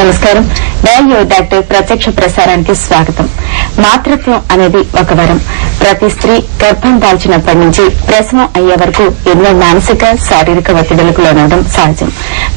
నమస్కారం. Dial doctor ప్రత్యక్ష ప్రసారానికి స్వాగతం. మాతృత్వం అనేది ఒక వరం. ప్రతి స్త్రీ గర్భం దాల్చినప్పటి నుంచి ప్రసవం అయ్యే వరకు ఎన్నో మానసిక శారీరక ఒత్తిడులకు లోనవడం సహజం.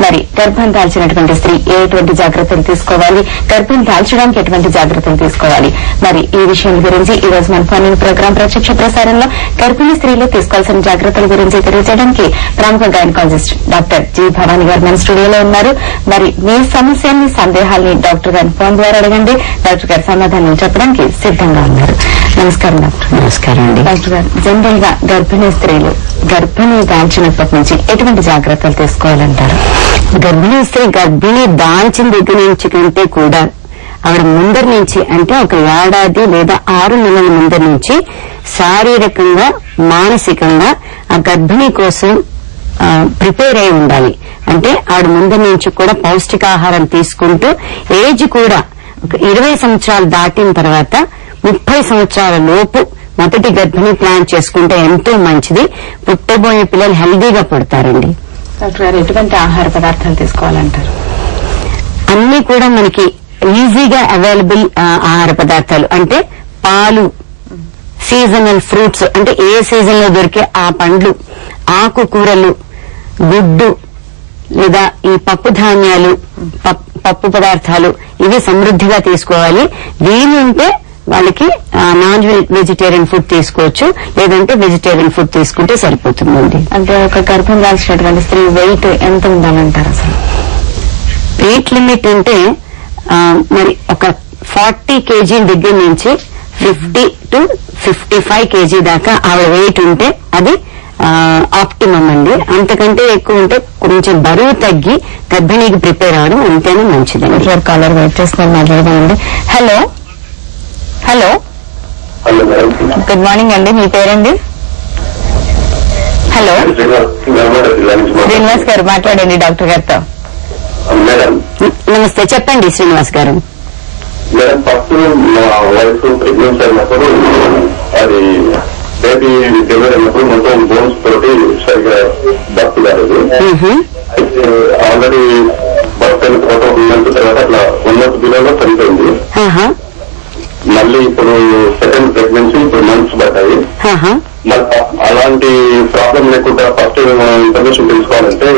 మరి గర్భం దాల్చినటువంటి స్త్రీ ఎటువంటి జాగ్రత్తలు తీసుకోవాలి, గర్భం దాల్చడానికి ఎటువంటి జాగ్రత్తలు తీసుకోవాలి, మరి ఈ విషయం గురించి ఈ రోజు మన ఫోన్ ప్రోగ్రాం ప్రత్యక్ష ప్రసారంలో గర్భిణీ స్త్రీలు తీసుకోవాల్సిన జాగ్రత్తల గురించి తెలియజేయడానికి ప్రముఖ గైనకాలజిస్ట్ డాక్టర్ జి భవానీ గారు మన స్టూడియోలో ఉన్నారు. మరి మీ సమస్యల్ని, సందేహాల్ని డాక్టర్ గారి ఫోన్ ద్వారా అడగండి. డాక్టర్ గారు సమాధానం చెప్పడానికి సిద్ధంగా ఉన్నారు. నమస్కారం డాక్టర్. నమస్కారం అండి. డాక్టర్ గారు, జనరల్ గా గర్భిణీ స్త్రీలు గర్భిణీ దాల్చినప్పటి నుంచి ఎటువంటి జాగ్రత్తలు తీసుకోవాలంటారు? గర్భిణీ స్త్రీ గర్భిణీ దాల్చిన దగ్గర నుంచి కంటే కూడా ఆవిడ ముందర నుంచి, అంటే ఒక ఏడాది లేదా 6 నెలల ముందర నుంచి శారీరకంగా, మానసికంగా ఆ గర్భిణీ కోసం ప్రిపేర్ అయి ఉండాలి. అంటే ఆవిడ ముందర నుంచి కూడా పౌష్టికాహారం తీసుకుంటూ, ఏజ్ కూడా ఒక 20 సంవత్సరాలు దాటిన తర్వాత 30 సంవత్సరాల లోపు మొదటి గర్భిణీ ప్లాన్ చేసుకుంటే ఎంతో మంచిది. పుట్టబోయే పిల్లలు హెల్దీగా పుడతారండి. డాక్టర్ గారు, ఎటువంటి ఆహార పదార్థాలు తీసుకోవాలంటారు? అన్ని కూడా మనకి ఈజీగా అవైలబుల్ ఆహార పదార్థాలు, అంటే పాలు, సీజనల్ ఫ్రూట్స్, అంటే ఏ సీజన్ లో దొరికే ఆ పండ్లు, ఆకుకూరలు, గుడ్డు, లేదా ఈ పప్పు ధాన్యాలు, పప్పు పదార్థాలు, ఇవి సమృద్ధిగా తీసుకోవాలి. వీలుంటే వాళ్ళకి నాన్ వెజిటేరియన్ ఫుడ్ తీసుకోవచ్చు, లేదంటే వెజిటేరియన్ ఫుడ్ తీసుకుంటే సరిపోతుందండి. అంటే ఒక గర్భం దాల్చినటువంటి స్త్రీ వెయిట్ ఎంత ఉండాలంటారు? అసలు వెయిట్ లిమిట్ అంటే మరి ఒక 40 kg దగ్గర నుంచి 50 to 55 kg దాకా ఆవిడ వెయిట్ ఉంటే అది ఆప్టిమమ్ అండి. అంతకంటే ఎక్కువ ఉంటే కొంచెం బరువు తగ్గి గర్భిణీకి ప్రిపేర్ అవడం అంతేనే మంచిదండి. కాలర్ వెయిట్ చేస్తున్నారు, మాట్లాడదామండి. హలో హలో గుడ్ మార్నింగ్ అండి, మీ పేరండి? హలో, శ్రీనివాస్ గారు మాట్లాడండి డాక్టర్ గారితో. నమస్తే, చెప్పండి శ్రీనివాస్ గారు. మేడం, ఫస్ట్ మా వైఫ్ ప్రెగ్నెన్సీ అయినప్పుడు అది బేబీ డెలివరీ అయినప్పుడు మొత్తం బోన్స్ తోటి సరిగ్గా బర్త్ కాలేదు. అయితే ఆల్రెడీ బర్త్ అయిన తర్వాత 1 month తర్వాత అట్లా 1 month బిలో చనిపోయింది. మళ్ళీ ఇప్పుడు సెకండ్ ప్రెగ్నెన్సీ ఇప్పుడు మంత్స్ పడ్డాయి. అలాంటి ప్రాబ్లం లేకుండా ఫస్ట్ ఇన్ఫర్మేషన్ తెలుసుకోవాలంటే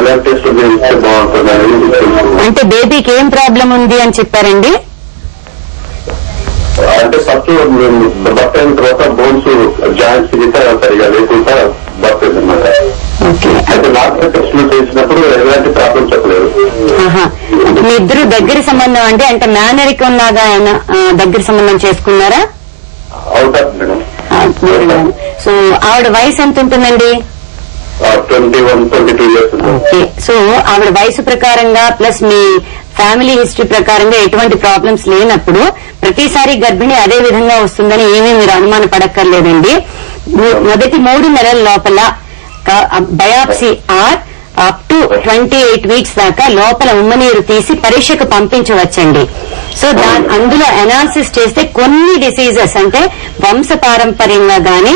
ఎలాంటి టెస్ట్ చేస్తే బాగుంటుంది అనేది తెలుసుకోవాలి. అంటే బేబీకి ఏం ప్రాబ్లం ఉంది అని చెప్పారండి? అంటే ఫస్ట్ బర్త్ అయిన తర్వాత బోన్స్ జాయింట్స్ గిట్ట సరిగా లేకుండా బర్త్ అయిందన్నమాట. అయితే డాక్టర్ టెస్ట్ చేసినప్పుడు ఎలాంటి ప్రాబ్లం చెప్పలేదు. మీ ఇద్దరు దగ్గర సంబంధం అంటే అంటే మేనరికం లాగా దగ్గర సంబంధం చేసుకున్నారా? అవుతారు మేడం. సో ఆవిడ వయసు ఎంత ఉంటుందండి? 21-22 years. ఓకే. సో ఆవిడ వయసు ప్రకారంగా ప్లస్ మీ ఫ్యామిలీ హిస్టరీ ప్రకారంగా ఎటువంటి ప్రాబ్లమ్స్ లేనప్పుడు ప్రతిసారి గర్భిణి అదే విధంగా వస్తుందని ఏమీ మీరు అనుమాన పడక్కర్లేదండి. మొదటి 3 నెలల లోపల biopsy or up to 28 weeks దాకా లోపల ఉమ్మనీరు తీసి పరీక్షకు పంపించవచ్చండి. సో అందులో అనాలిసిస్ చేస్తే కొన్ని డిసీజెస్, అంటే వంశ పారంపర్యంగా గాని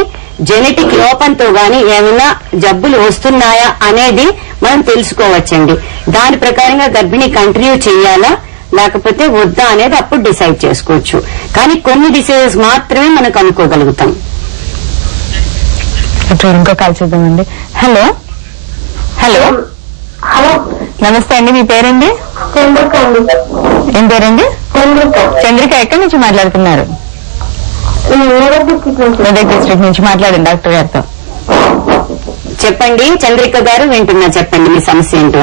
జెనెటిక్ లోపంతో గాని ఏమైనా జబ్బులు వస్తున్నాయా అనేది మనం తెలుసుకోవచ్చండి. దాని ప్రకారంగా గర్భిణి కంటిన్యూ చేయాలా లేకపోతే వద్దా అనేది అప్పుడు డిసైడ్ చేసుకోవచ్చు. కానీ కొన్ని డిసీజెస్ మాత్రమే మనం కనుక్కోగలుగుతాం. ఇంకో కాల్ చూద్దామండి. హలో హలో హలో, నమస్తే అండి, మీ పేరండి? చంద్రిక అండి. ఏం పేరండి? చంద్రిక. ఎక్కడి నుంచి మాట్లాడుతున్నారు? మెదక్ డిస్ట్రిక్ట్ నుంచి మాట్లాడండి డాక్టర్ గారితో. చెప్పండి చంద్రిక గారు, వింటున్నా. చెప్పండి మీ సమస్య ఏంటో.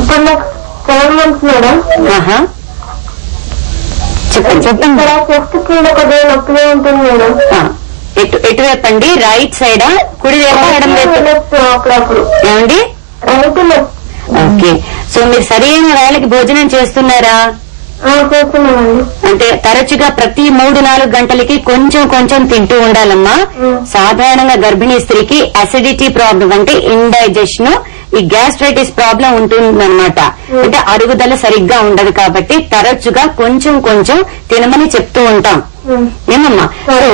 ఇప్పుడు నాకు 7 months మేడం. చెప్పండి. చెస్ట్ కింద కొద్దిగా నొప్పిగా ఉంటుంది మేడం. ఎటువైపు అండి? రైట్ సైడా, కుడి వైపు, ఎడం వైపు? అప్పుడప్పుడు. ఏమండి? Right left. ఓకే. సో మీరు సరైన వేళకి భోజనం చేస్తున్నారా? చేస్తున్నామండి. అంటే తరచుగా ప్రతి 3-4 గంటలకి కొంచెం కొంచెం తింటూ ఉండాలమ్మా. సాధారణంగా గర్భిణీ స్త్రీకి అసిడిటీ ప్రాబ్లం, అంటే ఇండైజెషన్, ఈ గ్యాస్ట్రైటిస్ ప్రాబ్లం ఉంటుందన్నమాట. అంటే అరుగుదల సరిగ్గా ఉండదు కాబట్టి తరచుగా కొంచెం కొంచెం తినమని చెప్తూ ఉంటాం. ఏమమ్మా? సో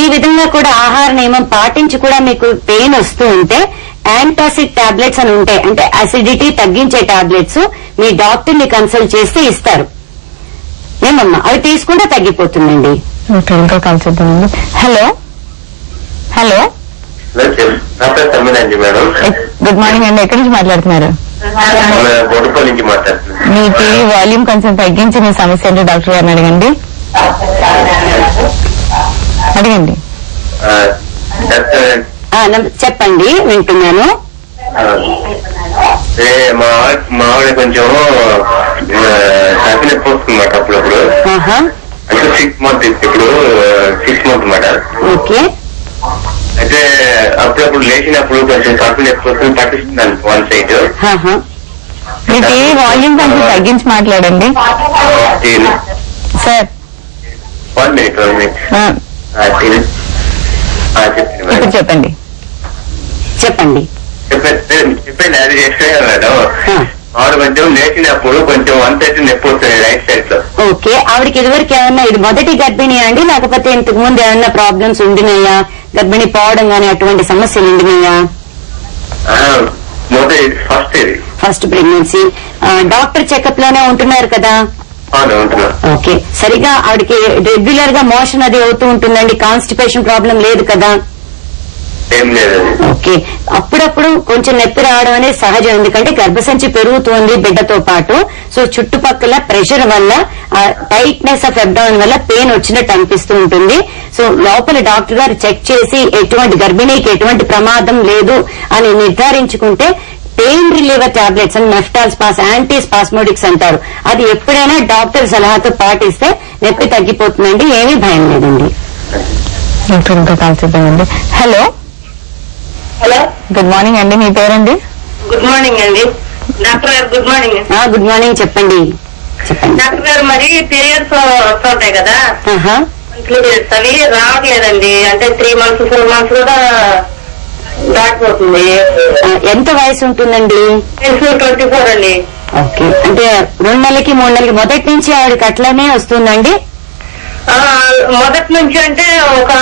ఈ విధంగా కూడా ఆహార నియమం పాటించి కూడా మీకు పెయిన్ వస్తూ ఉంటే యాంటాసిడ్ టాబ్లెట్స్ అని ఉంటాయి, అంటే అసిడిటీ తగ్గించే టాబ్లెట్స్ మీ డాక్టర్ ని కన్సల్ట్ చేస్తే ఇస్తారు. ఏమమ్మా అవి తీసుకుంటే తగ్గిపోతుందండి. ఇంకా కాల్ చేద్దామండి. Hello hello madam. Good morning అండి. ఎక్కడి నుంచి మాట్లాడుతున్నారు? బోడుపల్లి నుంచి మాట్లాడుతున్నాను. మీ టీవీ వాల్యూమ్ కొంచెం తగ్గించి మీ సమస్య ఏంటో డాక్టర్ గారిని అడగండి. అడగండి. చెప్పండి, వింటున్నాను. మా ఆవిడ కొంచెం తగ్గిన పోస్తుందన్నమాట అప్పుడప్పుడు. అంటే 6 months ఇప్పుడు 6 months అన్నమాట. ఓకే. అయితే అప్పుడప్పుడు లేచినప్పుడు కొంచెం కడుపు నొప్పి పట్టిస్తున్నాను వన్ సైడ్. మీ టీవీ వాల్యూమ్ కొంచెం తగ్గించి మాట్లాడండి సార్. 1 minute. చెప్పండి చెప్పండి చెప్పండి. అది చేస్తే మేడం ఆవిడ కొంచెం లేచినప్పుడు కొంచెం వన్ సైడ్ నొప్పి వస్తుంది రైట్ సైడ్ లో. ఓకే. ఆవిడకి ఇదివరకు ఏమన్నా ఇది మొదటి గర్భిణి అండి, లేకపోతే ఇంతకు ముందు ఏమన్నా ప్రాబ్లమ్స్ ఉండినాయా? గర్భిణి పోవడం గానీ అటువంటి సమస్యలు ఉండినాయా? First pregnancy. డాక్టర్ చెకప్ లోనే ఉంటున్నారు కదా? ఓకే. సరిగా ఆవిడకి రెగ్యులర్ గా మోషన్ అది అవుతూ ఉంటుందండి? కాన్స్టిపేషన్ ప్రాబ్లం లేదు కదా? ఓకే. అప్పుడప్పుడు కొంచెం నొప్పి రావడం అనేది సహజం, ఎందుకంటే గర్భసంచి పెరుగుతుంది బిడ్డతో పాటు. సో చుట్టుపక్కల ప్రెషర్ వల్ల, టైట్నెస్ ఆఫ్ అబ్డామిన్ వల్ల పెయిన్ వచ్చినట్టు అనిపిస్తూ ఉంటుంది. సో లోపల డాక్టర్ గారు చెక్ చేసి ఎటువంటి గర్భిణీకి ఎటువంటి ప్రమాదం లేదు అని నిర్ధారించుకుంటే పెయిన్ రిలీవర్ టాబ్లెట్స్ అని నెఫ్టాల్ స్పాస్, యాంటీ స్పాస్మోడిక్స్ అంటారు, అది ఎప్పుడైనా డాక్టర్ సలహాతో పాటిస్తే నొప్పి తగ్గిపోతుందండి. ఏమీ భయం లేదండి. ఇంకా కాల్ చేద్దామండి. హలో హలో గుడ్ మార్నింగ్ అండి. మీ పేరండి? గుడ్ మార్నింగ్ అండి. డాక్టర్ గారు గుడ్ మార్నింగ్. Good morning. చెప్పండి. డాక్టర్ గారు, మరి పీరియడ్స్ వస్తుంటాయి కదా, అవి రావట్లేదండి. అంటే 3 months 4 months కూడా దాటిపోతుంది. ఎంత వయసు ఉంటుందండి? 24 అండి. ఓకే. అంటే 2 నెలలకి 3 నెలలకి మొదటి నుంచి ఆవిడకి అట్లానే వస్తుందండి? మొదటి నుంచి అంటే ఒక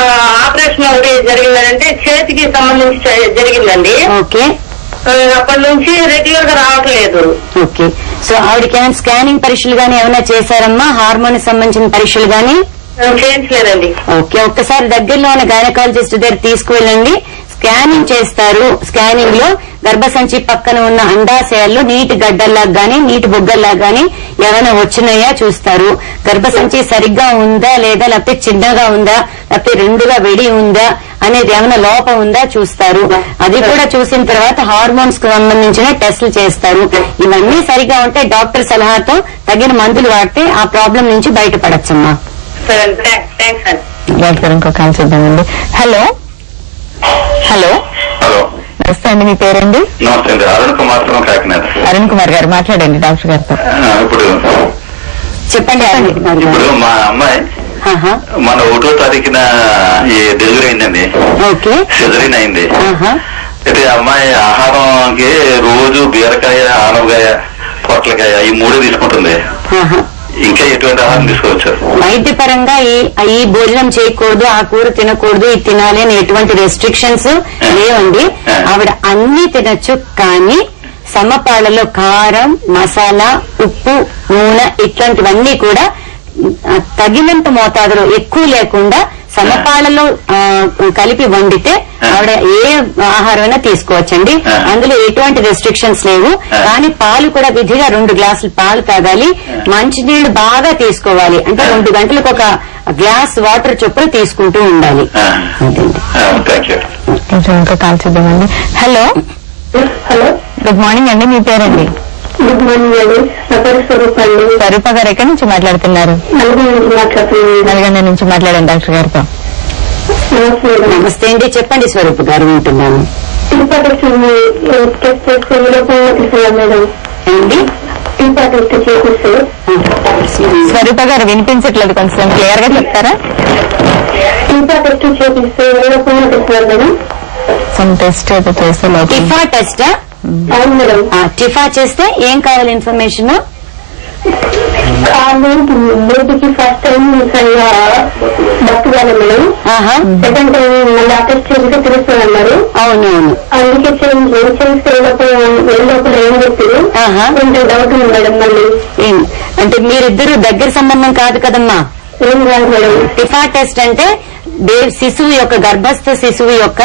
ఆపరేషన్ ఒకటి జరిగిందంటే చేతికి సంబంధించి జరిగిందండి. ఓకే. అప్పటి నుంచి రెగ్యులర్ గా రావట్లేదు. ఓకే. సో ఆవిడకి ఏమైనా స్కానింగ్ పరీక్షలు గానీ ఏమైనా చేశారమ్మా? హార్మోన్ సంబంధించిన పరీక్షలు గానీ చేయించలేదండి. ఓకే. ఒక్కసారి దగ్గరలో ఉన్న గైనకాలజిస్ట్ దగ్గర తీసుకువెళ్ళండి, స్కానింగ్ చేస్తారు. స్కానింగ్ లో గర్భసంచి పక్కన ఉన్న అండాశయాల్లో నీటి గడ్డల్లాగా గానీ నీటి బొగ్గల్లాగా గానీ ఏమైనా వచ్చినాయా చూస్తారు. గర్భసంచి సరిగ్గా ఉందా లేదా, లేకపోతే చిన్నగా ఉందా, లేకపోతే రెండుగా వెడి ఉందా అనేది ఏమైనా లోపం ఉందా చూస్తారు. అది కూడా చూసిన తర్వాత హార్మోన్స్ కు సంబంధించిన టెస్టులు చేస్తారు. ఇవన్నీ సరిగా ఉంటే డాక్టర్ సలహాతో తగిన మందులు వాడితే ఆ ప్రాబ్లం నుంచి బయటపడచ్చమ్మా. డాక్టర్ ఇంకో కాల్ చేద్దామండి. హలో హలో హలో నమస్తే అండి. మీ పేరండి? నమస్తే అండి. అరుణ్ కుమార్ కాకినాడ. అరుణ్ కుమార్ గారు మాట్లాడండి డాక్టర్ గారితో. ఇప్పుడు చెప్పండి. ఇప్పుడు మా అమ్మాయి మన 1వ తారీఖున డెలివరీ అయిందండి. ఓకే. సిజరీన్ అయింది. అయితే అమ్మాయి ఆహారంకి రోజు బీరకాయ, ఆనవకాయ, పొట్లకాయ ఈ 3 తీసుకుంటుంది. ఇంకా ఎటువంటి ఆహారం తీసుకోవచ్చు? వైద్యపరంగా ఈ భోజనం చేయకూడదు, ఆ కూర తినకూడదు, ఇది తినాలి అని ఎటువంటి రెస్ట్రిక్షన్స్ లేవండి. ఆవిడ అన్ని తినొచ్చు, కానీ సమపాళ్లలో కారం, మసాలా, ఉప్పు, నూనె ఇట్లాంటివన్నీ కూడా తగినంత మోతాదులో ఎక్కువ లేకుండా సమపాళ్లలో కలిపి వండితే ఆవిడ ఏ ఆహారమైనా తీసుకోవచ్చండి. అందులో ఎటువంటి రెస్ట్రిక్షన్స్ లేవు. కానీ పాలు కూడా విధిగా 2 గ్లాసులు పాలు తాగాలి. మంచినీళ్లు బాగా తీసుకోవాలి. అంటే 2 గంటలకు ఒక గ్లాస్ వాటర్ చొప్పున తీసుకుంటూ ఉండాలి. ఇంకా కాల్ చేద్దామండి. హలో హలో గుడ్ మార్నింగ్ అండి. మీ పేరండి? గుడ్ మార్నింగ్ అండి. స్వరూప గారు ఎక్కడి నుంచి మాట్లాడుతున్నారు? నల్గొండ నుంచి మాట్లాడండి డాక్టర్ గారితో. నమస్తే అండి. చెప్పండి స్వరూప గారు, వింటున్నాను. స్వరూప గారు వినిపించట్లేదు, కొంచెం క్లియర్ గా చెప్తారా? టెస్ట్ అయితే చేస్తే టిఫా టెస్టా? టిఫా చేస్తే ఏం కావాలి ఇన్ఫర్మేషన్? బేబీకి ఫస్ట్ టైం సరిగా భక్తి కాదు మేడం. సెకండ్ టైం మళ్ళీ అటెస్ట్ చేస్తే తెలుస్తుంది అన్నారు. అవునవును. అందుకే చేస్తే వెళ్ళినప్పుడు ఏం చెప్పారు కొంచెం డౌట్ ఉంది మేడం. మళ్ళీ అంటే మీరిద్దరు దగ్గర సంబంధం కాదు కదమ్మా. ఏం కాదు మేడం. టిఫా టెస్ట్ అంటే శిశువు యొక్క గర్భస్థ శిశువు యొక్క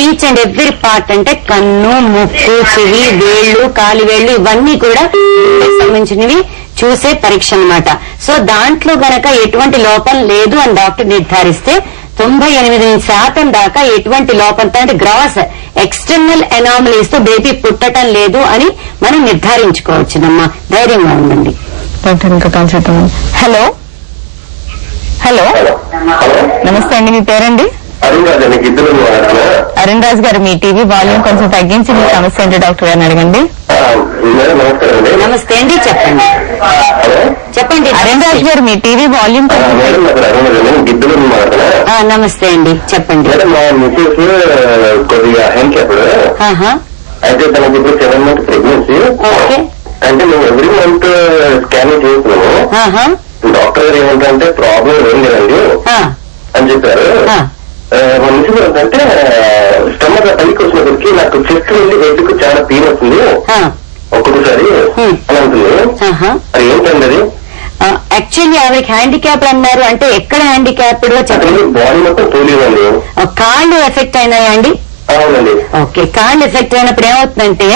ఈచ్ అండ్ ఎవ్రీ పార్ట్ అంటే కన్ను, ముక్కు, చెవి, వేళ్లు, కాలివేళ్లు ఇవన్నీ కూడా సంబంధించినవి చూసే పరీక్ష అన్నమాట. సో దాంట్లో గనక ఎటువంటి లోపం లేదు అని డాక్టర్ నిర్ధారిస్తే 98% దాకా ఎటువంటి లోపంతో అంటే గ్రాస్ ఎక్స్టర్నల్ ఎనామలీస్ తో బేబీ పుట్టడం లేదు అని మనం నిర్ధారించుకోవచ్చునమ్మా. ధైర్యంగా ఉండండి. డాక్టర్ ఇంకా కాల్ చేద్దాం. హలో హలో నమస్తే అండి, మీ పేరండి? అరుణ్ రాజ్ గారు, మీ టీవీ వాల్యూమ్ కొంచెం తగ్గించి మీ సమస్య ఏంటో డాక్టర్ గారిని అడగండి. నమస్తే అండి, చెప్పండి చెప్పండి. అరుణ్ రాజ్ గారు, మీ టీవీ వాల్యూమ్ నమస్తే అండి, చెప్పండి. కొద్దిగా హ్యాండిక్యాప్డ్ అయితే తనకి ఇప్పుడు 7 months ప్రెగ్నెన్సీ. అంటే మేము ఎవ్రీ మంత్ స్కానింగ్ చేస్తున్నాము. డాక్టర్ గారు ఏమంటే ప్రాబ్లం ఏం లేదండి అని చెప్పారు. మంచిగా ఏంటంటే స్టమక్ పైకి వచ్చినప్పటికీ నాకు చెస్ట్ వెళ్ళి వెయిట్కి చాలా పెయిన్ వస్తుంది ఒక్కొక్కసారి అని అంటుంది. అది ఏంటండి అది? యాక్చువల్లీ ఆవిడకి హ్యాండిక్యాప్ అన్నారు అంటే ఎక్కడ హ్యాండిక్యాప్డ్ చెప్పండి. బాడీ మొత్తం తోలేదండి. కాళ్ళు ఎఫెక్ట్ అయినాయా అండి? అవునండి. ఓకే, కాళ్ళు ఎఫెక్ట్ అయినప్పుడు ఏమవుతుందంటే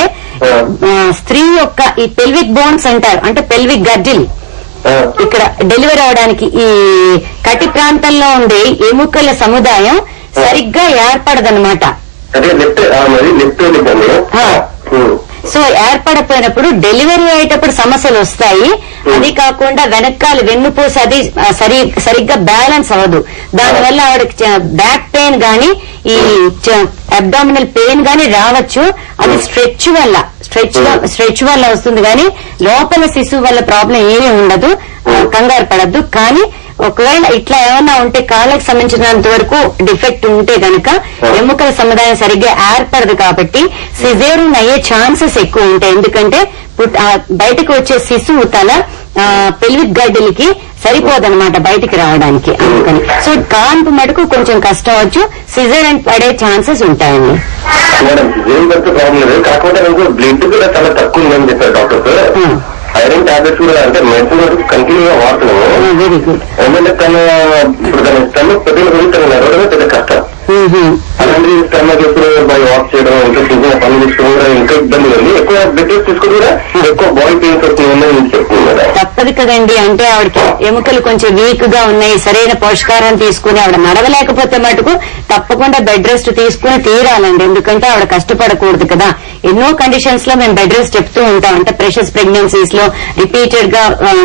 స్త్రీ యొక్క ఈ పెల్విక్ బోన్స్ అంటారు, అంటే పెల్విక్ గడ్డిల్ ఇక్కడ డెలివరీ అవడానికి ఈ కటి ప్రాంతంలో ఉండే ఎముకల సముదాయం సరిగ్గా ఏర్పడదన్నమాట. సో ఏర్పడపోయినప్పుడు డెలివరీ అయ్యేటప్పుడు సమస్యలు వస్తాయి. అది కాకుండా వెనకాల వెన్నుపూస అది సరిగ్గా బ్యాలెన్స్ అవ్వదు. దానివల్ల ఆవిడకి బ్యాక్ పెయిన్ గాని ఈ అబ్డామినల్ పెయిన్ గాని రావచ్చు. అది స్ట్రెచ్ వల్ల వస్తుంది కానీ లోపల శిశువు వల్ల ప్రాబ్లం ఏమీ ఉండదు, కంగారు పడద్దు. కానీ ఒకవేళ ఇట్లా ఏమన్నా ఉంటే కాళ్ళకి సంబంధించినంత వరకు డిఫెక్ట్ ఉంటే గనక ఎముకల సముదాయం సరిగ్గా ఏర్పడదు కాబట్టి సిజేరియన్ అయ్యే ఛాన్సెస్ ఎక్కువ ఉంటాయి. ఎందుకంటే బయటకు వచ్చే శిశువు తన పెల్విక్ గడ్డలకి సరిపోదన్నమాట బయటికి రావడానికి. అందుకని సో కాన్పు మటుకు కొంచెం కష్టం వచ్చు, సిజేరియన్ పడే ఛాన్సెస్ ఉంటాయండి. కాకపోతే బ్లడ్ కూడా చాలా తక్కువ ఉందని చెప్పారు డాక్టర్. ఐరన్ టాబ్లెట్స్ కూడా అంటే మెడిసిన్ కంటిన్యూగా వాడుతున్నాము. ఎందుకంటే తను ఇప్పుడు తన స్టమక్ పెద్దగా పెద్ద కష్టం. అలాంటి స్టమక్ ఎప్పుడు వాక్ చేయడం ఇంకా చిన్న పనులు తీసుకోవడం ఇంకా ఇబ్బంది ఉంది. ఎక్కువ బ్లడ్ టెస్ట్ తీసుకుని కూడా ఎక్కువ బాడీ పెయిన్స్ వస్తుందని చెప్తున్నారు. తప్పదు కదండి, అంటే ఆవిడకి ఎముకలు కొంచెం వీక్ గా ఉన్నాయి, సరైన పోషకాహారం తీసుకుని ఆవిడ నడవలేకపోతే మటుకు తప్పకుండా బెడ్ రెస్ట్ తీసుకుని తీరాలండి. ఎందుకంటే ఆవిడ కష్టపడకూడదు కదా. ఎన్నో కండిషన్స్ లో మేము బెడ్ రెస్ట్ చెప్తూ ఉంటాం. అంటే ప్రెషస్ ప్రెగ్నెన్సీస్ లో రిపీటెడ్ గా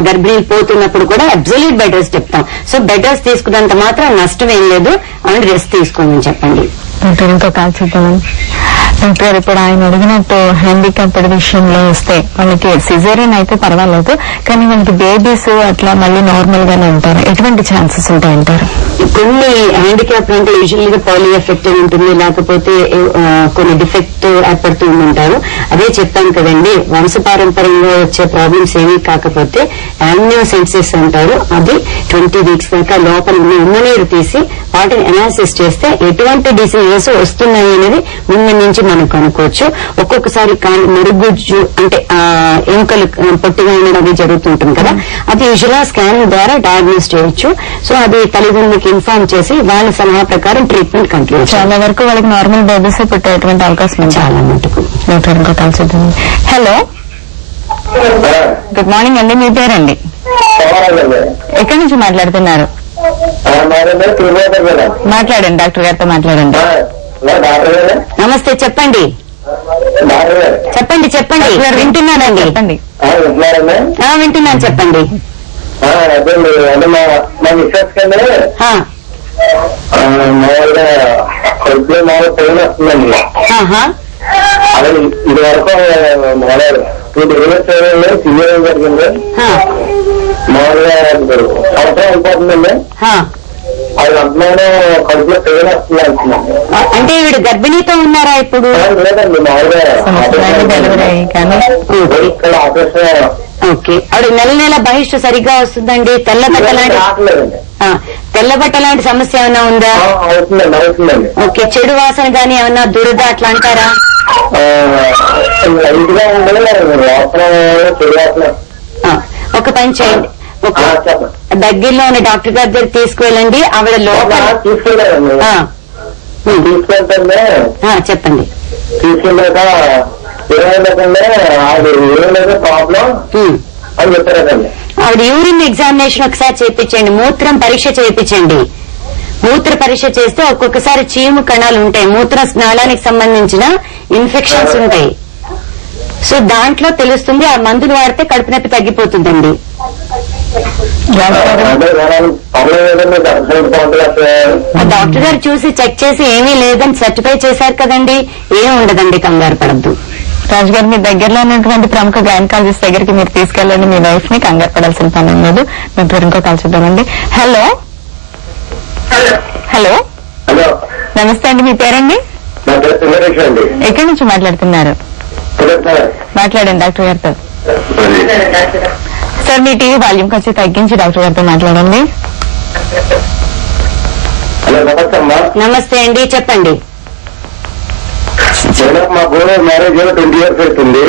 గర్భిణీలు పోతున్నప్పుడు కూడా అబ్సల్యూట్ బెడ్ రెస్ట్ చెప్తాం. సో బెడ్ రెస్ట్ తీసుకున్నంత మాత్రం నష్టం ఏం లేదు, ఆవిడ రెస్ట్ తీసుకోమని చెప్పండి. ఇంకో కాల్ చేద్దామని. డాక్టర్ ఇప్పుడు ఆయన అడిగినట్టు హ్యాండిక్యాప్డ్ విషయంలో వస్తే వాళ్ళకి సిజేరియన్ అయితే పర్వాలేదు, కానీ వాళ్ళకి బేబీస్ అట్లా మళ్ళీ నార్మల్ గానే ఉంటారు, ఎటువంటి ఛాన్సెస్ ఉంటాయంటారు? కొన్ని హ్యాండిక్యాప్ అంటే యూజువల్ గా పాలీ ఎఫెక్టెడ్ ఉంటుంది, లేకపోతే కొన్ని డిఫెక్ట్ ఏర్పడుతూ ఉంటారు. అదే చెప్పాను కదండి, వంశపారంపర్యంగా వచ్చే ప్రాబ్లమ్స్ ఏమీ కాకపోతే యామ్నియోసెన్సిస్ అంటారు. అది 20 weeks దాకా లోపల ఉమ్మనీరు తీసి వాటిని అనాలిసిస్ చేస్తే ఎటువంటి డిసీజెస్ వస్తున్నాయి అనేది ముందు నుంచి మనం కనుక్కోవచ్చు. ఒక్కొక్కసారి మెరుగుజ్జు అంటే ఎముకలు పొట్టిగా ఉండడం అది జరుగుతుంటుంది కదా, అది యూజువల్ గా స్కానింగ్ ద్వారా డయాగ్నోస్ చేయొచ్చు. సో అది తల్లిదండ్రులకి ఇన్ఫార్మ్ చేసి వాళ్ళ సలహా ప్రకారం ట్రీట్మెంట్ కంటిన్యూ. చాలా వరకు వాళ్ళకి నార్మల్ బేబీస్ పుట్టేటువంటి అవకాశం ఉంది చాలా మటుకు. ఇంకో కాల్ చేద్దాం. హలో, గుడ్ మార్నింగ్ అండి, మీ పేరండి? ఎక్కడి నుంచి మాట్లాడుతున్నారు? మాట్లాడండి, డాక్టర్ గారితో మాట్లాడండి. నమస్తే, చెప్పండి చెప్పండి చెప్పండి వింటున్నానండి. చెప్పండి. వింటున్నాను, చెప్పండి. మామూలుగా కడుపులో మామూలు పెయిన్ వస్తుందండి. అదే ఇది వరకు 2027లో సీజన్ జరిగింది. మామూలుగా సంవత్సరం అయిపోతుందండి. అది అంటున్నాను కడుపులో పెయిన్ వస్తుంది అంటున్నాను. అంటే వీడు గర్భిణీతో ఉన్నారా ఇప్పుడు? లేదండి, మామూలుగా ఇక్కడ ఆపరేషన్ ఓకే. ఆవిడ నెల నెల బహిష్టు సరిగ్గా వస్తుందండి? తెల్లబట్ట లాంటి సమస్య ఏమైనా ఉందా? ఓకే. చెడు వాసన గానీ ఏమన్నా దురద అట్లా అంటారా? ఒక పని చేయండి, ఒక దగ్గరలో ఉన్న డాక్టర్ గారి దగ్గర తీసుకువెళ్ళండి. ఆవిడ లోపల చెప్పండి. తీసుకెళ్ళాక ప్రాబ్లం అని చెప్పారండి. ఆవిడ యూరిన్ ఎగ్జామినేషన్ ఒకసారి చేయించండి, మూత్రం పరీక్ష చేయించండి. మూత్ర పరీక్ష చేస్తే ఒక్కొక్కసారి చీము కణాలు ఉంటాయి, మూత్ర స్నానానికి సంబంధించిన ఇన్ఫెక్షన్స్ ఉంటాయి. సో దాంట్లో తెలుస్తుంది. ఆ మందులు వాడితే కడుపు నొప్పి తగ్గిపోతుందండి. డాక్టర్ గారు చూసి చెక్ చేసి ఏమీ లేదని సర్టిఫై చేశారు కదండి, ఏం ఉండదండి, కంగారు పడద్దు. రాజు గారు, మీ దగ్గరలో ఉన్నటువంటి ప్రముఖ గైనకాలజిస్ట్ దగ్గరికి మీరు తీసుకెళ్ళండి. మీ వైఫ్ ని కంగారు పడాల్సిన పని లేదు. మేము ఇంకో కాల్ చూద్దామండి. హలో హలో నమస్తే అండి, మీ పేరండి? ఎక్కడి నుంచి మాట్లాడుతున్నారు? మాట్లాడండి డాక్టర్ గారితో. సార్, మీ టీవీ వాల్యూమ్ కొంచెం తగ్గించి డాక్టర్ గారితో మాట్లాడండి. నమస్తే అండి, చెప్పండి. మాకు మ్యారేజ్ 20 years అవుతుంది.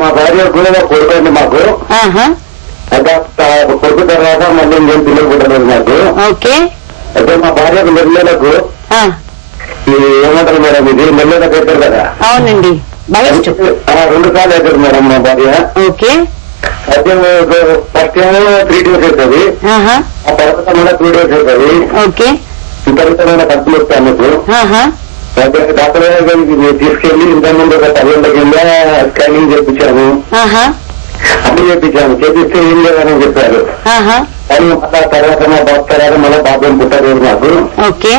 మా భార్య కూడా కొడుకు అండి మాకు. కొడుకు తర్వాత మళ్ళీ ఇంకేం పిల్లలు పుట్టలేదు నాకు. ఓకే. అయితే మా భార్యకు నెల్లలకు ఏమంటారు మేడం, ఇది నెల్లలకు అవుతారు కదా? అవునండి, 2 సార్లు అవుతారు మేడం మా భార్య. ఓకే. అయితే ఫస్ట్ ఏమో 3 days అవుతుంది, ఆ తర్వాత మళ్ళీ 2 days అవుతుంది. ఓకే. విపరీతమైన ఖర్చులు వస్తాయి మీకు. డాక్టర్ తీసుకెళ్లి ఇంతకుముందు ఒక 10 గంటల కింద స్కానింగ్ చేయించాము, అన్ని చేయించాము. చేపిస్తే ఏం లేదని చెప్పారు. కానీ మళ్ళా తర్వాత మా బాబు తర్వాత మళ్ళీ బాబు పుట్టారు నాకు. ఓకే.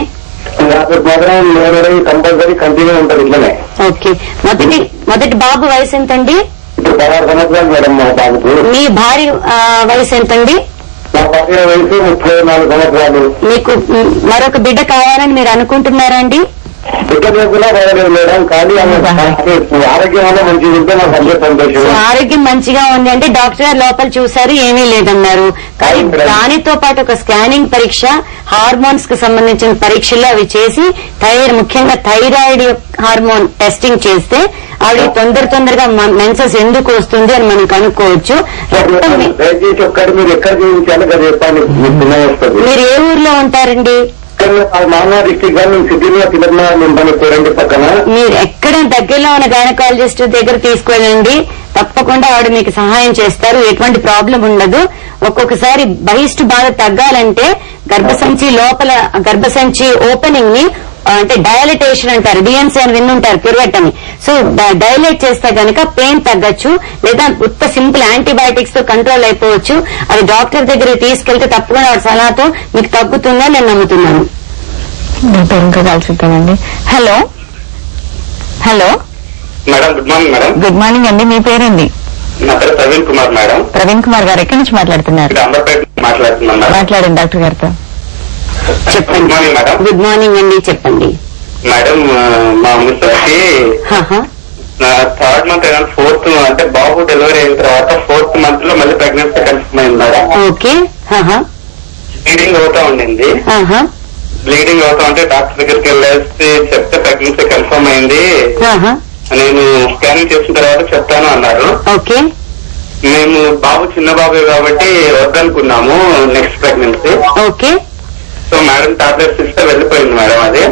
మాత్రం కంపల్సరీ కంటిన్యూ ఉంటుంది ఇట్లనే. ఓకే. మొదటి బాబు వయసు ఎంతండి? ఇప్పుడు 16 సంవత్సరాలు మేడం మా బాబుకు. మీ భార్య వయసు ఎంతండి? మా భార్య వయసు 34 సంవత్సరాలు. మీకు మరొక బిడ్డ కావాలని మీరు అనుకుంటున్నారా అండి? మేడం, కానీ ఆరోగ్యం వల్ల మంచిగా ఉంటే నాకు అంతే సంతోషం. ఆరోగ్యం మంచిగా ఉంది అంటే డాక్టర్ గారు లోపల చూసారు, ఏమీ లేదన్నారు. కానీ దానితో పాటు ఒక స్కానింగ్ పరీక్ష, హార్మోన్స్ కు సంబంధించిన పరీక్షలు అవి చేసి ముఖ్యంగా థైరాయిడ్ హార్మోన్ టెస్టింగ్ చేస్తే ఆవిడ తొందరగా మెన్సెస్ ఎందుకు వస్తుంది అని మనం కనుక్కోవచ్చు. మీరు ఏ ఊర్లో ఉంటారండి? మీరు ఎక్కడ దగ్గరలో ఉన్న గైనకాలజిస్ట్ దగ్గర తీసుకెళ్ళండి, తప్పకుండా ఆవిడ మీకు సహాయం చేస్తారు. ఎటువంటి ప్రాబ్లం ఉండదు. ఒక్కొక్కసారి బహిష్టు బాధ తగ్గాలంటే గర్భసంచి లోపల గర్భసంచి ఓపెనింగ్ ని అంటే డైలటేషన్ అంటారు, డిఎన్సీ అని విన్నుంటారు, పిరువెట్ అని. సో డైలేట్ చేస్తే కనుక పెయిన్ తగ్గచ్చు, లేదా ఉత్త సింపుల్ యాంటీబయాటిక్స్ తో కంట్రోల్ అయిపోవచ్చు. అది డాక్టర్ దగ్గరికి తీసుకెళ్తే తప్పకుండా ఆవిడ సలహాతో మీకు తగ్గుతుందని నేను నమ్ముతున్నాను. ఇంకా కలుసుతానండి. Hello hello madam, good morning madam. Good morning అండి, మీ పేరండి? నా పేరు ప్రవీణ్ కుమార్ మేడం. ప్రవీణ్ కుమార్ గారు ఎక్కడి నుంచి మాట్లాడుతున్నారు? మాట్లాడండి డాక్టర్ గారితో. చెప్పండి మేడం. గుడ్ మార్నింగ్ అండి, చెప్పండి మేడం. మా మిస్సెస్కి 3rd month 4th అంటే బాబు డెలివరీ అయిన తర్వాత 4th month లో మళ్ళీ ప్రెగ్నెన్సీ కన్ఫర్మ్ అయింది మేడం. ఓకే. బ్లీడింగ్ అవుతా ఉండింది. బ్లీడింగ్ అవుతా ఉంటే డాక్టర్ దగ్గరికి వెళ్ళేసి చెప్తే ప్రెగ్నెన్సీ కన్ఫర్మ్ అయింది, నేను స్కానింగ్ చేసిన తర్వాత చెప్తాను అన్నారు. ఓకే. మేము బాబు చిన్న బాబు కాబట్టి వద్దనుకున్నాము next pregnancy. Okay. So madam tablets ఇస్తే వెళ్ళిపోయింది మేడం అది.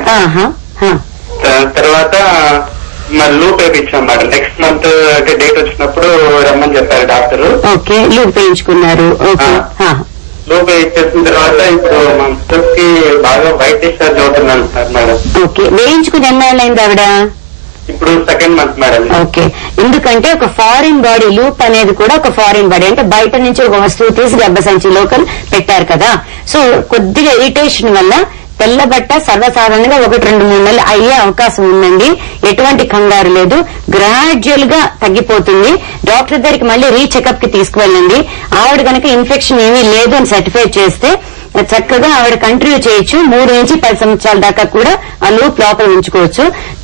తర్వాత మరి లూప్ వేయించాం మేడం. నెక్స్ట్ మంత్ అంటే డేట్ వచ్చినప్పుడు రమ్మని చెప్పారు డాక్టర్. ఓకే. లూప్ వేయించుకున్నారు. లూప్ వేయించేసిన తర్వాత ఇప్పుడు మా మిస్సెస్ కి బాగా వైట్ డిశ్చార్జ్ అవుతుంది అంటున్నారు మేడం. ఓకే. వేయించుకుని ఎన్నాళ్ళైంది ఆవిడ? ఇప్పుడు 2nd month మేడం. ఓకే. ఎందుకంటే ఒక ఫారిన్ బాడీ, లూప్ అనేది కూడా ఒక ఫారిన్ బాడీ, అంటే బయట నుంచి ఒక వస్తువు తీసి గర్భసంచి లోకల్ పెట్టారు కదా. సో కొద్దిగా ఇరిటేషన్ వల్ల తెల్లబట్ట సర్వసాధారణంగా 1-2-3 నెలలు అయ్యే అవకాశం ఉందండి. ఎటువంటి కంగారు లేదు, గ్రాడ్యువల్ గా తగ్గిపోతుంది. డాక్టర్ దగ్గరికి మళ్ళీ రీచెకప్ కి తీసుకువెళ్ళండి. ఆవిడ కనుక ఇన్ఫెక్షన్ ఏమీ లేదు అని సర్టిఫై చేస్తే చక్కగా ఆవిడ కంటిన్యూ చేయొచ్చు. 3 నుంచి 10 సంవత్సరాల దాకా కూడా ఆ లూప్ లోపల ఉంచుకోవచ్చు.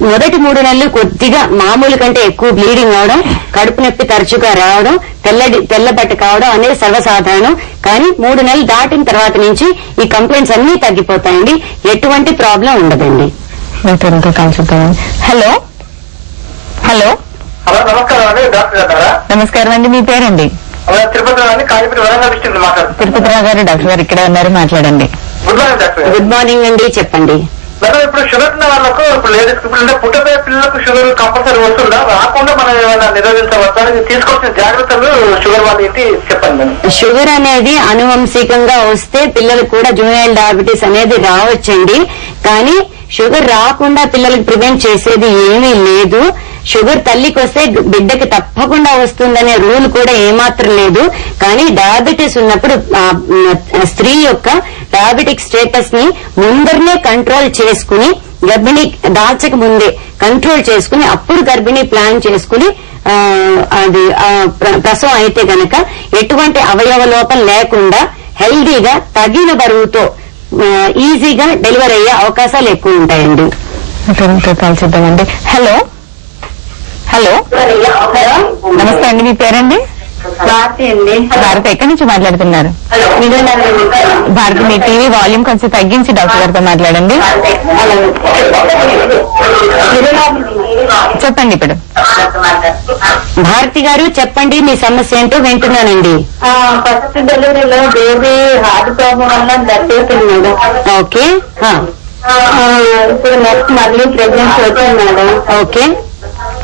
మొదటి 3 నెలలు కొద్దిగా మామూలు కంటే ఎక్కువ బ్లీడింగ్ అవడం, కడుపు నొప్పి తరచుగా రావడం, తెల్లబట్ట కావడం అనేది సర్వసాధారణం. కానీ 3 నెలలు దాటిన తర్వాత నుంచి ఈ కంప్లైంట్స్ అన్ని తగ్గిపోతాయండి. ఎటువంటి ప్రాబ్లం ఉండదండి. హలో హలో హలో, నమస్కారం అండి. డాక్టర్ గారా? నమస్కారం అండి. మీ పేరండి? తిరుపతి అండి, కాజీపేట వరంగల్ డిస్ట్రిక్ట్ మాట్లాడుతున్నాను. తిరుపతిరావు గారు డాక్టర్ గారు ఇక్కడ ఉన్నారు, మాట్లాడండి. Good morning doctor. Good morning అండి, చెప్పండి. మేడం, ఇప్పుడు షుగర్ ఉన్న వాళ్ళకు, ఇప్పుడు లేడీస్ ఇప్పుడు పుట్టబోయే పిల్లలకు షుగర్ కంపల్సరీ వస్తుందా? రాకుండా మనం ఏమైనా నిరోధించవచ్చా? తీసుకోవాల్సిన జాగ్రత్తలు షుగర్ వాళ్ళు ఏంటి చెప్పండి మేడం. షుగర్ అనేది అనువంశికంగా వస్తే పిల్లలకు కూడా జూనియల్ డయాబెటీస్ అనేది రావచ్చండి. కానీ షుగర్ రాకుండా పిల్లలకు ప్రివెంట్ చేసేది ఏమీ లేదు. షుగర్ తల్లికి వస్తే బిడ్డకి తప్పకుండా వస్తుందనే రూల్ కూడా ఏమాత్రం లేదు. కానీ డయాబెటీస్ ఉన్నప్పుడు స్త్రీ యొక్క డయాబెటిక్ స్టేటస్ ని ముందరనే కంట్రోల్ చేసుకుని, గర్భిణీ దాల్చక ముందే కంట్రోల్ చేసుకుని, అప్పుడు గర్భిణీ ప్లాన్ చేసుకుని అది ప్రసవం అయితే గనక ఎటువంటి అవయవ లోపం లేకుండా హెల్దీగా తగిన బరువుతో ఈజీగా డెలివరీ అయ్యే అవకాశాలు ఎక్కువ ఉంటాయండి. చూద్దామండి. హలో హలో నమస్తే అండి. మీ పేరండి? భారతి అండి. భారతి, ఎక్కడి నుంచి మాట్లాడుతున్నారు? భారతి, మీ టీవీ వాల్యూమ్ కొంచెం తగ్గించి డాక్టర్ గారితో మాట్లాడండి. చెప్పండి ఇప్పుడు. భారతి గారు చెప్పండి, మీ సమస్య ఏంటో వింటున్నానండి. ఫస్ట్ డెలివరీలో బేబీ హార్ట్ ప్రాబ్లం వల్ల దర్శిస్తుంది మేడం. ఓకే. ఇప్పుడు నెక్స్ట్ మళ్ళీ ప్రెగ్నెన్సీ వచ్చింది మేడం. ఓకే.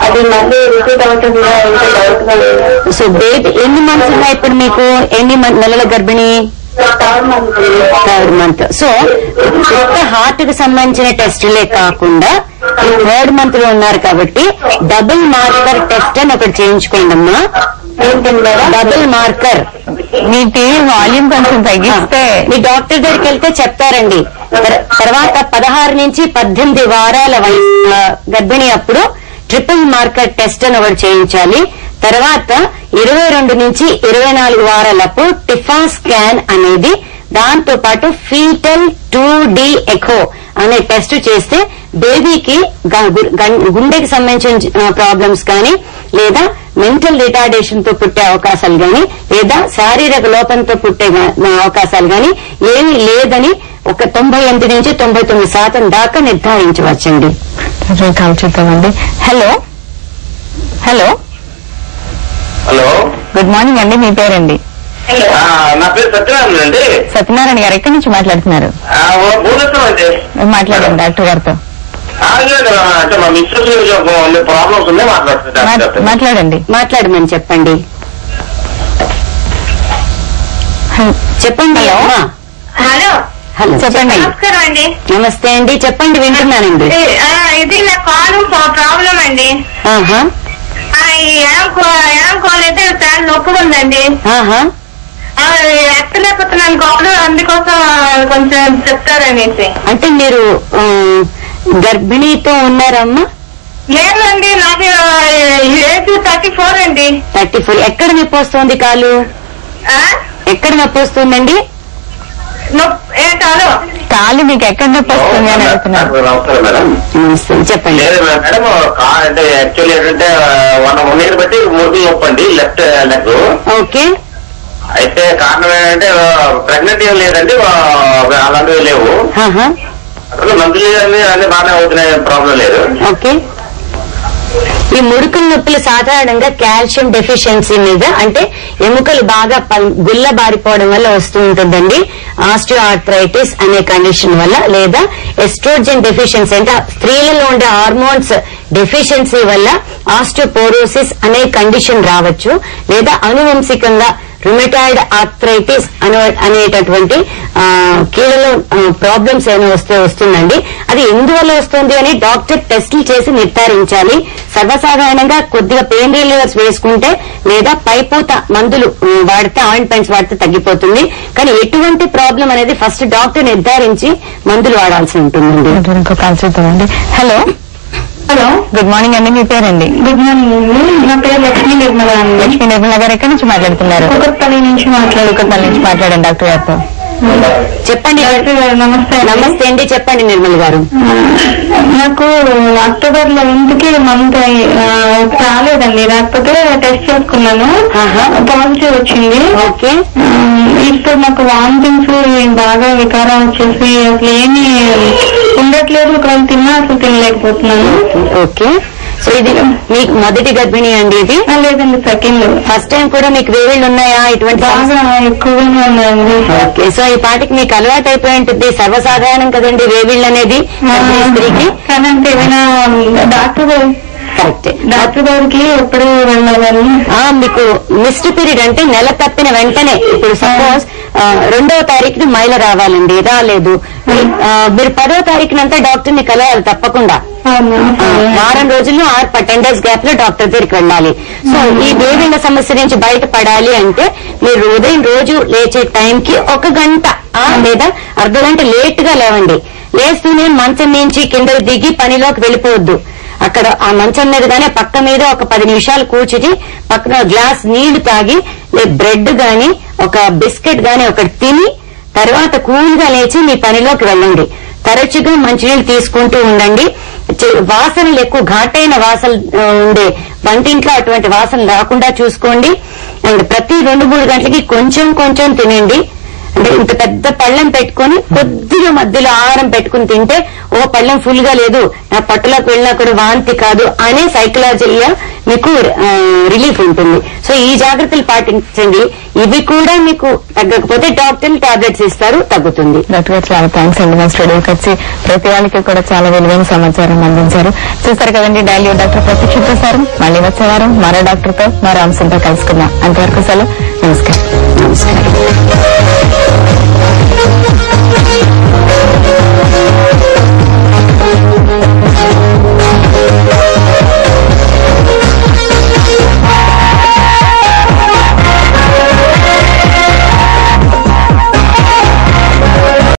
అది మళ్ళీ రిపీట్ అవుతుందా ఇంకా డౌట్ గా లేదు. సో బేబీ ఎన్ని మంత్స్ ఉన్నాయి ఇప్పుడు మీకు? ఎన్ని నెలల గర్భిణి? 3rd month. సో ఒక్క హార్ట్ కి సంబంధించిన టెస్టులే కాకుండా 3rd month లో ఉన్నారు కాబట్టి డబుల్ మార్కర్ టెస్ట్ అని ఒకటి చేయించుకోండి అమ్మా. Double marker. మీ టీవీ వాల్యూమ్ కొంచెం తగ్గిస్తే మీ డాక్టర్ దగ్గరికి వెళ్తే చెప్తారండి. తర్వాత 16 నుంచి 18 వారాల వయసు గర్భిణి అప్పుడు ట్రిపుల్ మార్కర్ టెస్ట్ అని ఒకటి చేయించాలి. తర్వాత 22 నుంచి 24 వారాలకు టిఫా స్కాన్ అనేది, దాంతో పాటు ఫీటల్ 2D ఎకో అనే టెస్ట్ చేస్తే బేబీకి గుండెకి సంబంధించిన ప్రాబ్లమ్స్ కానీ, లేదా మెంటల్ రిటార్డేషన్ తో పుట్టే అవకాశాలు గాని, లేదా శారీరక లోపంతో పుట్టే అవకాశాలు గాని ఏమీ లేదని ఒక 98 నుంచి 99% దాకా నిర్ధారించవచ్చండి. చూద్దామండి. Hello hello hello, good morning అండి. మీ పేరండి? నా పేరు సత్యనారాయణ అండి. సత్యనారాయణ గారు, ఎక్కడి నుంచి మాట్లాడుతున్నారు? భూదత్వం అండి. మాట్లాడండి డాక్టర్ గారితో. అంటే మా మిస్సెస్ ప్రాబ్లమ్స్ ఉన్నాయి, మాట్లాడండి. మాట్లాడమని చెప్పండి. చెప్పండి. హలో హలో, చెప్పండి. నమస్కారం అండి. నమస్తే అండి, చెప్పండి, వింటున్నానండి. ఇది నా కాలు ప్రాబ్లం అండి. ఎడం అయితే చాలా నొప్పిగా ఉందండి. ఎత్తలేకపోతున్నాను కాలు, అందుకోసం కొంచెం చెప్తారనేసి. అంటే మీరు గర్భిణీతో ఉన్నారమ్మా? లేదండి, నాకు ఏజ్ 34 అండి. 34. ఎక్కడ నొప్పి వస్తుంది కాలు? ఎక్కడ నొప్పి వస్తుందండి? కాలు మీకు ఎక్కడ నొప్పి వస్తుంది అని అడుగుతున్నారు. నమస్కారం మేడం. చెప్పండి. లేదు మేడం, అంటే యాక్చువల్లీ ఏంటంటే 1 year బట్టి మూడు నొప్పి అండి, లెఫ్ట్ లెగ్. ఓకే. అయితే కారణం ఏంటంటే ప్రెగ్నెంట్ ఏం లేదండి, అలాంటివి లేవు. అసలు మంత్లీ అన్ని బాగానే అవుతున్నాయి, ప్రాబ్లం లేదు. ఓకే. ఈ ముడుకుల నొప్పులు సాధారణంగా కాల్షియం డెఫిషియన్సీ మీద, అంటే ఎముకలు బాగా గుల్లబారిపోవడం వల్ల వస్తూ ఉంటుందండి. ఆస్టియోఆర్థరైటిస్ అనే కండిషన్ వల్ల, లేదా ఎస్ట్రోజన్ డెఫిషియన్సీ అంటే స్త్రీలలో ఉండే హార్మోన్స్ డెఫిషియన్సీ వల్ల ఆస్టియోపోరోసిస్ అనే కండిషన్ రావచ్చు. లేదా అనువంశికంగా రుమటాయిడ్ ఆర్థరైటిస్ అనేటటువంటి కీళ్ళలో ప్రాబ్లమ్స్ ఏమైనా వస్తుందండి. అది ఎందువల్ల వస్తుంది అని డాక్టర్ టెస్టులు చేసి నిర్ధారించాలి. సర్వసాధారణంగా కొద్దిగా పెయిన్ రిలీవర్స్ వేసుకుంటే, లేదా పైపూత మందులు వాడితే, ఆయింట్మెంట్స్ వాడితే తగ్గిపోతుంది. కానీ ఎటువంటి ప్రాబ్లం అనేది ఫస్ట్ డాక్టర్ నిర్ధారించి మందులు వాడాల్సి ఉంటుందండి. చూద్దామండి. హలో హలో, గుడ్ మార్నింగ్ అండి. మీ పేరండి? గుడ్ మార్నింగ్ అండి. నా పేరు లక్ష్మీ నిర్మల అండి. లక్ష్మీ నిర్మల గారు, ఎక్కడి నుంచి మాట్లాడుతున్నారు? కుకట్పల్లి నుంచి కుకట్పల్లి నుంచి మాట్లాడండి డాక్టర్ గారితో. చెప్పండి. నమస్తే. నమస్తే అండి, చెప్పండి నిర్మల్ గారు. నాకు అక్టోబర్ 11కి మంత్ రాలేదండి, లేకపోతే టెస్ట్ చేసుకున్నాను, పాజిటివ్ వచ్చింది. ఓకే. ఇప్పుడు నాకు వామిటింగ్స్ బాగా వికారం వచ్చేసి అసలు ఏమీ ఉండట్లేదు, ఒకవేళ తిన్నా అసలు తినలేకపోతున్నాను. ఓకే. సో ఇది మీకు మొదటి గర్భిణి అండి? ఇది లేదండి, సెకండ్. ఫస్ట్ టైం కూడా మీకు వేవిళ్ళు ఉన్నాయా? ఇటువంటి బాగా ఎక్కువగా ఉన్నాయండి. ఓకే. సో ఈ పాటికి మీకు అలవాటు అయిపోయి ఉంటుంది, సర్వసాధారణం కదండి వేవిళ్ళు అనేది స్త్రీకి. కానీ అంటే ఏమైనా డాక్టర్ గారికి ఎప్పుడు వెళ్ళాలని? మీకు మిస్డ్ పీరియడ్ అంటే నెల తప్పిన వెంటనే, ఇప్పుడు సపోజ్ 2వ తారీఖుని మైల రావాలండి, రాలేదు, మీరు 10వ తారీఖునంతా డాక్టర్ ని కలవాలి తప్పకుండా. వారం రోజుల్లో 10 days గ్యాప్ లో డాక్టర్ దగ్గరికి వెళ్ళాలి. సో ఈ వేవిళ్ళ సమస్య నుంచి బయటపడాలి అంటే మీరు ఉదయం రోజు లేచే టైంకి 1 గంట లేదా అర్ధ గంట లేట్ గా లేవండి. లేస్తూనే మంచం నుంచి కింద దిగి పనిలోకి వెళ్ళిపోవద్దు. అక్కడ ఆ మంచం మీద గానీ పక్క మీద ఒక 10 నిమిషాలు కూర్చుని పక్కన గ్లాస్ నీళ్లు తాగి, బ్రెడ్ గాని ఒక బిస్కెట్ గాని ఒకటి తిని తర్వాత కూల్ గా లేచి మీ పనిలోకి వెళ్ళండి. తరచుగా మంచినీళ్ళు తీసుకుంటూ ఉండండి. వాసనలు ఎక్కువ ఘాటైన వాసన ఉండే వంటింట్లో అటువంటి వాసన రాకుండా చూసుకోండి. అండ్ ప్రతి 2-3 గంటలకి కొంచెం కొంచెం తినండి. అంటే ఇంత పెద్ద పళ్ళెం పెట్టుకుని కొద్దిగా మధ్యలో ఆహారం పెట్టుకుని తింటే, ఓ పళ్ళెం ఫుల్ గా లేదు, నా పట్టులోకి వెళ్ళినా కూడా వాంతి కాదు అనే సైకలాజికల్గా మీకు రిలీఫ్ ఉంటుంది. సో ఈ జాగ్రత్తలు పాటించండి. ఇవి కూడా మీకు తగ్గకపోతే డాక్టర్లు టాబ్లెట్స్ ఇస్తారు, తగ్గుతుంది. డాక్టర్ గారు చాలా థ్యాంక్స్ అండి. మా స్టూడియోకి వచ్చి ప్రతి వాళ్ళకి కూడా చాలా విలువైన సమాచారం అందించారు. చూస్తారు కదండి, డైలీ డాక్టర్ ప్రత్యక్ష ప్రసారం. మళ్ళీ వచ్చే వారం మరో డాక్టర్ తో మరో అంశంతో కలుసుకుందాం. అంతవరకు సెలవు. నమస్కారం.